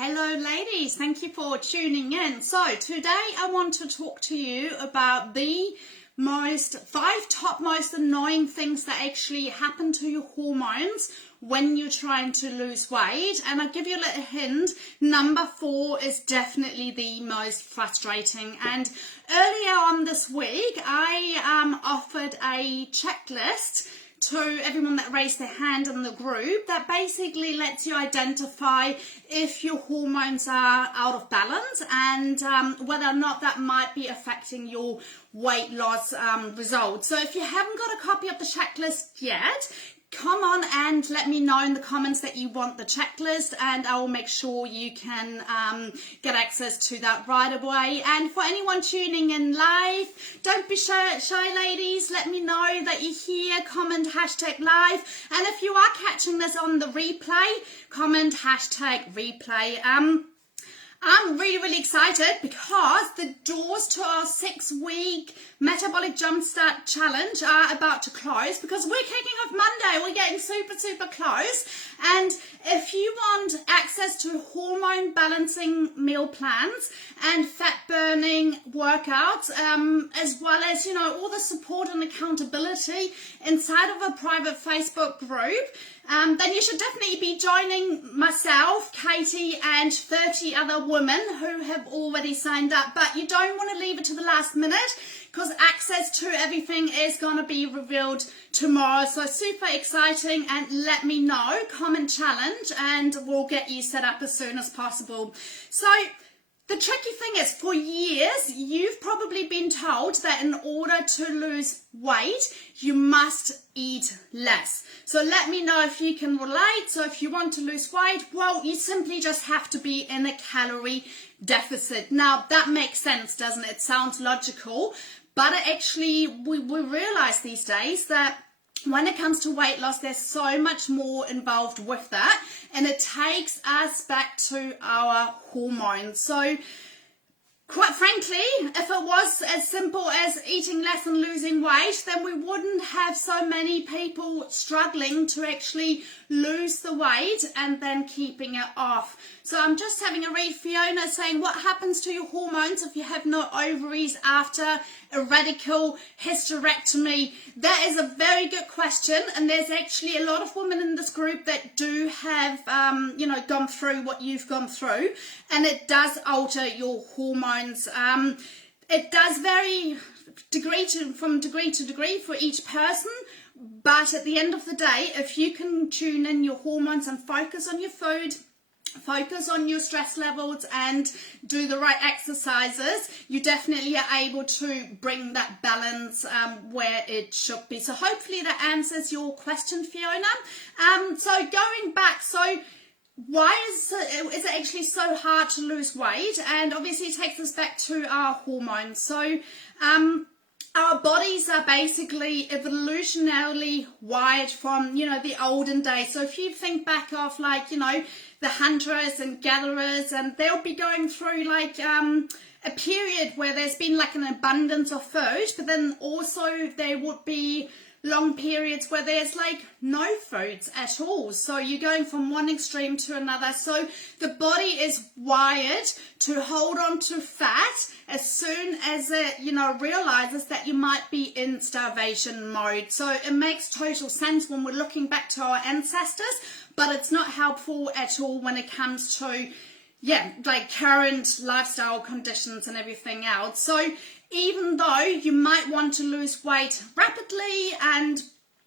Hello ladies, thank you for tuning in. So today I want to talk to you about the five top most annoying things that actually happen to your hormones when you're trying to lose weight. And I'll give you a little hint, number 4 is definitely the most frustrating. And earlier on this week I offered a checklist to everyone that raised their hand in the group that basically lets you identify if your hormones are out of balance and whether or not that might be affecting your weight loss results. So if you haven't got a copy of the checklist yet, come on and let me know in the comments that you want the checklist, and I will make sure you can get access to that right away. And for anyone tuning in live, don't be shy ladies, let me know that you're here, comment #live, and if you are catching this on the replay, comment #replay. I'm really excited because the doors to our 6-week Metabolic Jumpstart Challenge are about to close because we're kicking off Monday. We're getting super close. And if you want access to hormone balancing meal plans and fat burning workouts, as well as, you know, all the support and accountability inside of a private Facebook group, then you should definitely be joining myself, Katie, and 30 other women who have already signed up. But you don't want to leave it to the last minute because access to everything is going to be revealed tomorrow. So super exciting, and let me know, comment challenge, and we'll get you set up as soon as possible. So the tricky thing is, for years, you've probably been told that in order to lose weight, you must eat less. So let me know if you can relate. So if you want to lose weight, well, you simply just have to be in a calorie deficit. Now, that makes sense, doesn't it? It sounds logical, but actually, we realize these days that when it comes to weight loss, there's so much more involved with that, and it takes us back to our hormones. So quite frankly, if it was as simple as eating less and losing weight, then we wouldn't have so many people struggling to actually lose the weight and then keeping it off. So I'm just having a read. Fiona saying, what happens to your hormones if you have no ovaries after a radical hysterectomy? That is a very good question, and there's actually a lot of women in this group that do have gone through what you've gone through, and it does alter your hormones. It does vary from degree to degree for each person, but at the end of the day, if you can tune in your hormones and focus on your food, focus on your stress levels, and do the right exercises, you definitely are able to bring that balance where it should be. So hopefully that answers your question, Fiona. So going back, so why is it actually so hard to lose weight? And obviously it takes us back to our hormones. So our bodies are basically evolutionarily wired from, the olden days. So if you think back of the hunters and gatherers, and they'll be going through a period where there's been an abundance of food, but then also there would be long periods where there's no foods at all. So you're going from one extreme to another. So the body is wired to hold on to fat as soon as it, realizes that you might be in starvation mode. So it makes total sense when we're looking back to our ancestors, but it's not helpful at all when it comes to current lifestyle conditions and everything else. So even though you might want to lose weight rapidly, and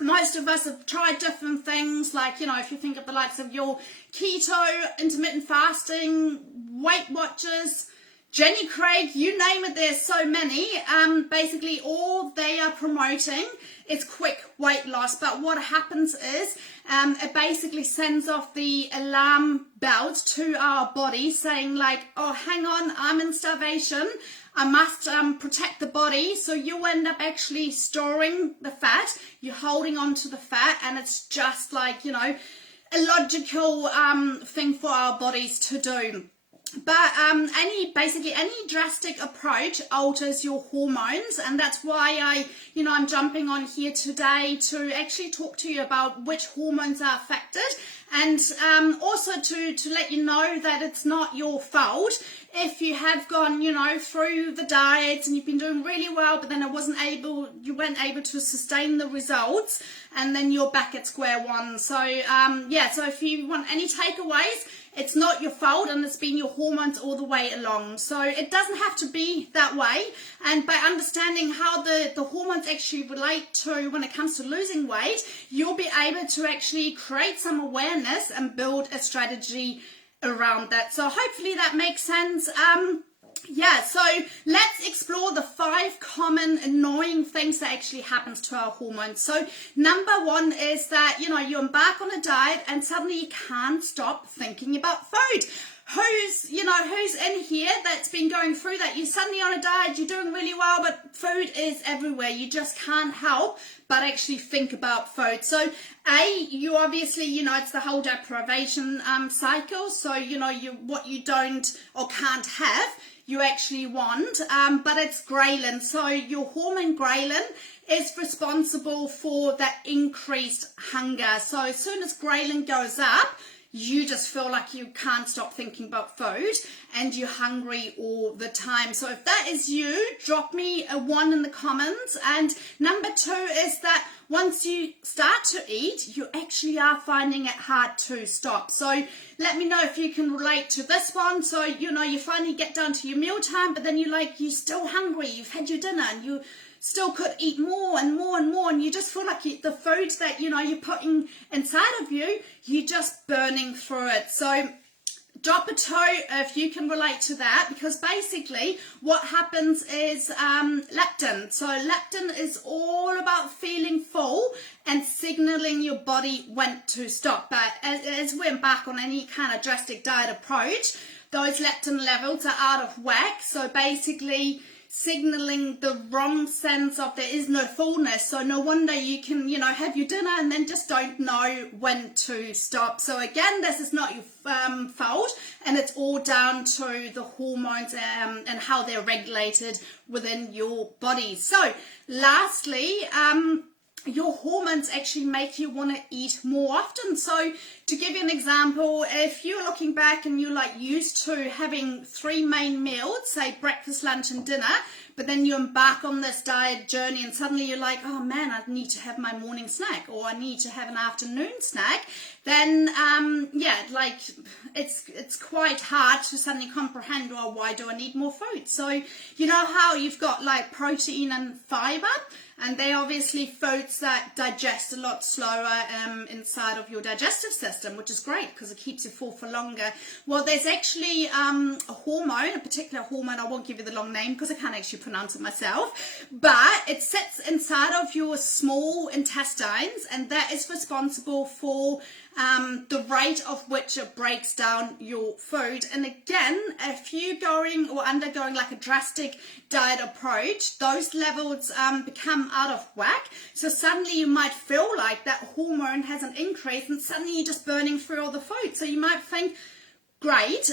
most of us have tried different things, if you think of the likes of your keto, intermittent fasting, Weight Watchers, Jenny Craig, you name it, there's so many. Basically all they are promoting is quick weight loss. But what happens is it basically sends off the alarm bells to our body saying oh, hang on, I'm in starvation. I must protect the body. So you end up actually storing the fat. You're holding on to the fat, and it's just a logical thing for our bodies to do. But any drastic approach alters your hormones, and that's why I'm jumping on here today to actually talk to you about which hormones are affected, and also to let you know that it's not your fault if you have gone, through the diets and you've been doing really well, but then you weren't able to sustain the results, and then you're back at square one. So so if you want any takeaways, it's not your fault, and it's been your hormones all the way along. So it doesn't have to be that way. And by understanding how the hormones actually relate to when it comes to losing weight, you'll be able to actually create some awareness and build a strategy around that. So hopefully that makes sense. So let's explore the 5 common annoying things that actually happens to our hormones. So number 1 is that, you embark on a diet and suddenly you can't stop thinking about food. Who's in here that's been going through that? You're suddenly on a diet, you're doing really well, but food is everywhere. You just can't help but actually think about food. So you obviously, it's the whole deprivation cycle. So, what you don't or can't have, you actually want, but it's ghrelin. So your hormone ghrelin is responsible for that increased hunger. So as soon as ghrelin goes up, you just feel like you can't stop thinking about food and you're hungry all the time. So if that is you, drop me a 1 in the comments. And number 2 is that once you start to eat, you actually are finding it hard to stop. So let me know if you can relate to this one. So, you finally get down to your mealtime, but then you're still hungry. You've had your dinner and you still could eat more and more and more, and you just feel like the food that you're putting inside of you, you're just burning through it. So drop a 2 if you can relate to that, because basically what happens is leptin. So leptin is all about feeling full and signaling your body when to stop. But as we embark on any kind of drastic diet approach, those leptin levels are out of whack. So basically signaling the wrong sense of there is no fullness. So no wonder you can, have your dinner and then just don't know when to stop. So again, this is not your fault, and it's all down to the hormones and how they're regulated within your body. So lastly, your hormones actually make you want to eat more often. So to give you an example, if you're looking back and you're used to having 3 main meals, say breakfast, lunch and dinner, but then you embark on this diet journey and suddenly you're like, oh man, I need to have my morning snack, or I need to have an afternoon snack, then it's quite hard to suddenly comprehend, well, why do I need more food? So you know how you've got protein and fiber, and they're obviously foods that digest a lot slower inside of your digestive system, which is great because it keeps you full for longer. Well, there's actually a hormone, a particular hormone, I won't give you the long name because I can't actually pronounce it myself, but it sits inside of your small intestines, and that is responsible for the rate of which it breaks down your food. And again, if you're going or undergoing a drastic diet approach, those levels become out of whack. So suddenly you might feel like that hormone has an increase and suddenly you're just burning through all the food. So you might think, great,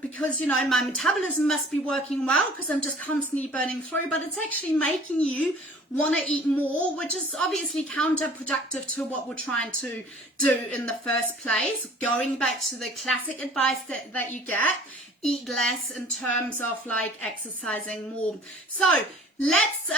because my metabolism must be working well because I'm just constantly burning through, but it's actually making you want to eat more, which is obviously counterproductive to what we're trying to do in the first place. Going back to the classic advice that you get, eat less in terms of exercising more. So let's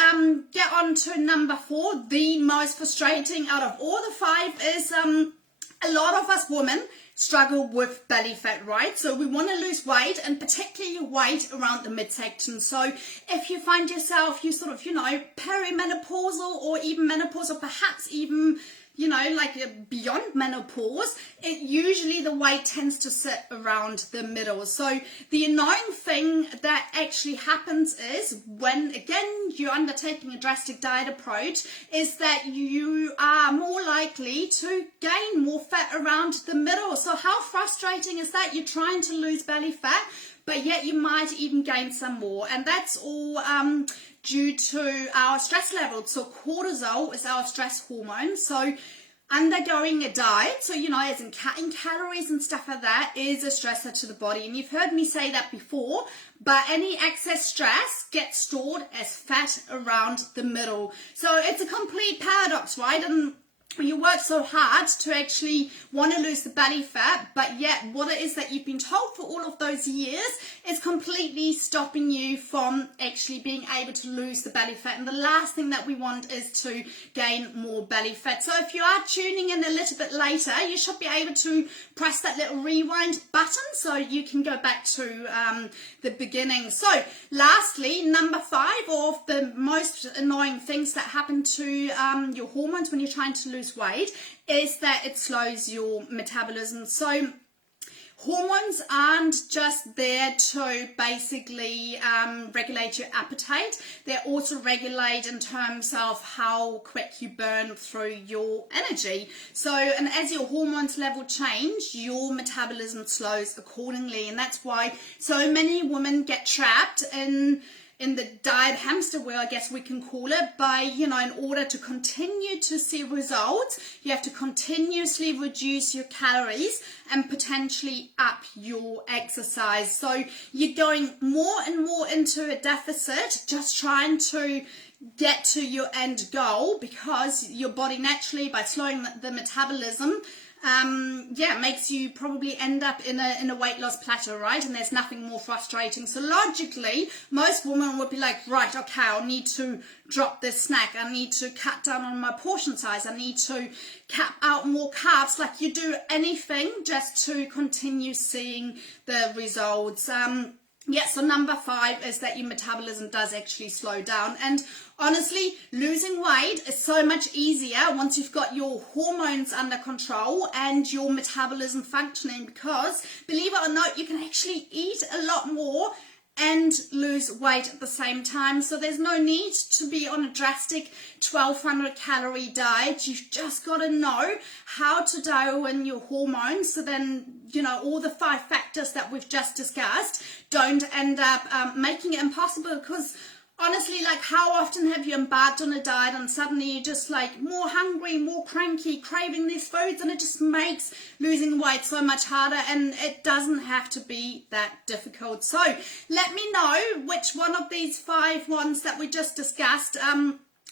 get on to number 4. The most frustrating out of all the 5 is a lot of us women struggle with belly fat, right? So we want to lose weight, and particularly weight around the midsection. So if you find yourself, you sort of, perimenopausal or even menopause, or perhaps even, beyond menopause, usually the weight tends to sit around the middle. So the annoying thing that actually happens is when, again, you're undertaking a drastic diet approach, is that you are more likely to gain more fat around the middle. So how frustrating is that? You're trying to lose belly fat, but yet you might even gain some more. And that's all due to our stress levels. So cortisol is our stress hormone. So undergoing a diet, so as in cutting calories and stuff like that, is a stressor to the body. And you've heard me say that before, but any excess stress gets stored as fat around the middle. So it's a complete paradox, right? And you work so hard to actually want to lose the belly fat, but yet what it is that you've been told for all of those years is completely stopping you from actually being able to lose the belly fat. And the last thing that we want is to gain more belly fat. So if you are tuning in a little bit later, you should be able to press that little rewind button so you can go back to the beginning. So lastly, number 5 of the most annoying things that happen to your hormones when you're trying to lose weight is that it slows your metabolism. So hormones aren't just there to basically regulate your appetite. They also regulate in terms of how quick you burn through your energy. So, and as your hormones level change, your metabolism slows accordingly. And that's why so many women get trapped in the diet hamster wheel, I guess we can call it, by, in order to continue to see results, you have to continuously reduce your calories and potentially up your exercise. So you're going more and more into a deficit, just trying to get to your end goal, because your body naturally, by slowing the metabolism, makes you probably end up in a weight loss plateau, right? And there's nothing more frustrating. So logically, most women would be like, right, okay, I need to drop this snack. I need to cut down on my portion size. I need to cap out more carbs. Like, you do anything just to continue seeing the results. So number 5 is that your metabolism does actually slow down. And honestly, losing weight is so much easier once you've got your hormones under control and your metabolism functioning, because, believe it or not, you can actually eat a lot more and lose weight at the same time. So there's no need to be on a drastic 1200 calorie diet. You've just got to know how to dial in your hormones, so then all the 5 factors that we've just discussed don't end up making it impossible. Because honestly, like, how often have you embarked on a diet and suddenly you're just like more hungry, more cranky, craving these foods, and it just makes losing weight so much harder, and it doesn't have to be that difficult. So let me know which one of these 5 ones that we just discussed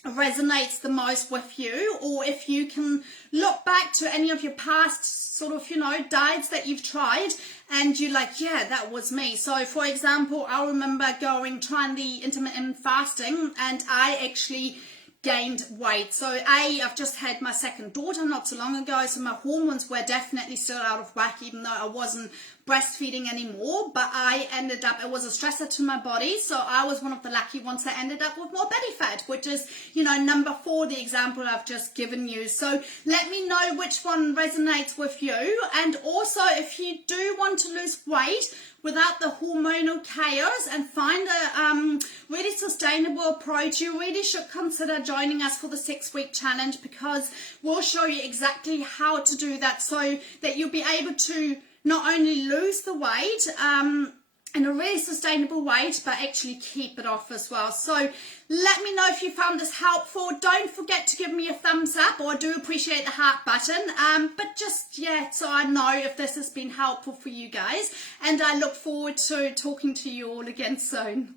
resonates the most with you, or if you can look back to any of your past sort of diets that you've tried and you're like, yeah, that was me. So for example, I remember trying the intermittent fasting, and I actually gained weight. So I've just had my second daughter not so long ago, so my hormones were definitely still out of whack, even though I wasn't breastfeeding anymore. But I ended up, it was a stressor to my body, so I was one of the lucky ones that ended up with more belly fat, which is number 4, the example I've just given you. So let me know which one resonates with you. And also, if you do want to lose weight without the hormonal chaos and find a really sustainable approach, you really should consider joining us for the 6-week challenge, because we'll show you exactly how to do that, so that you'll be able to not only lose the weight in a really sustainable way, but actually keep it off as well. So let me know if you found this helpful. Don't forget to give me a thumbs up, or I do appreciate the heart button. But just, so I know if this has been helpful for you guys. And I look forward to talking to you all again soon.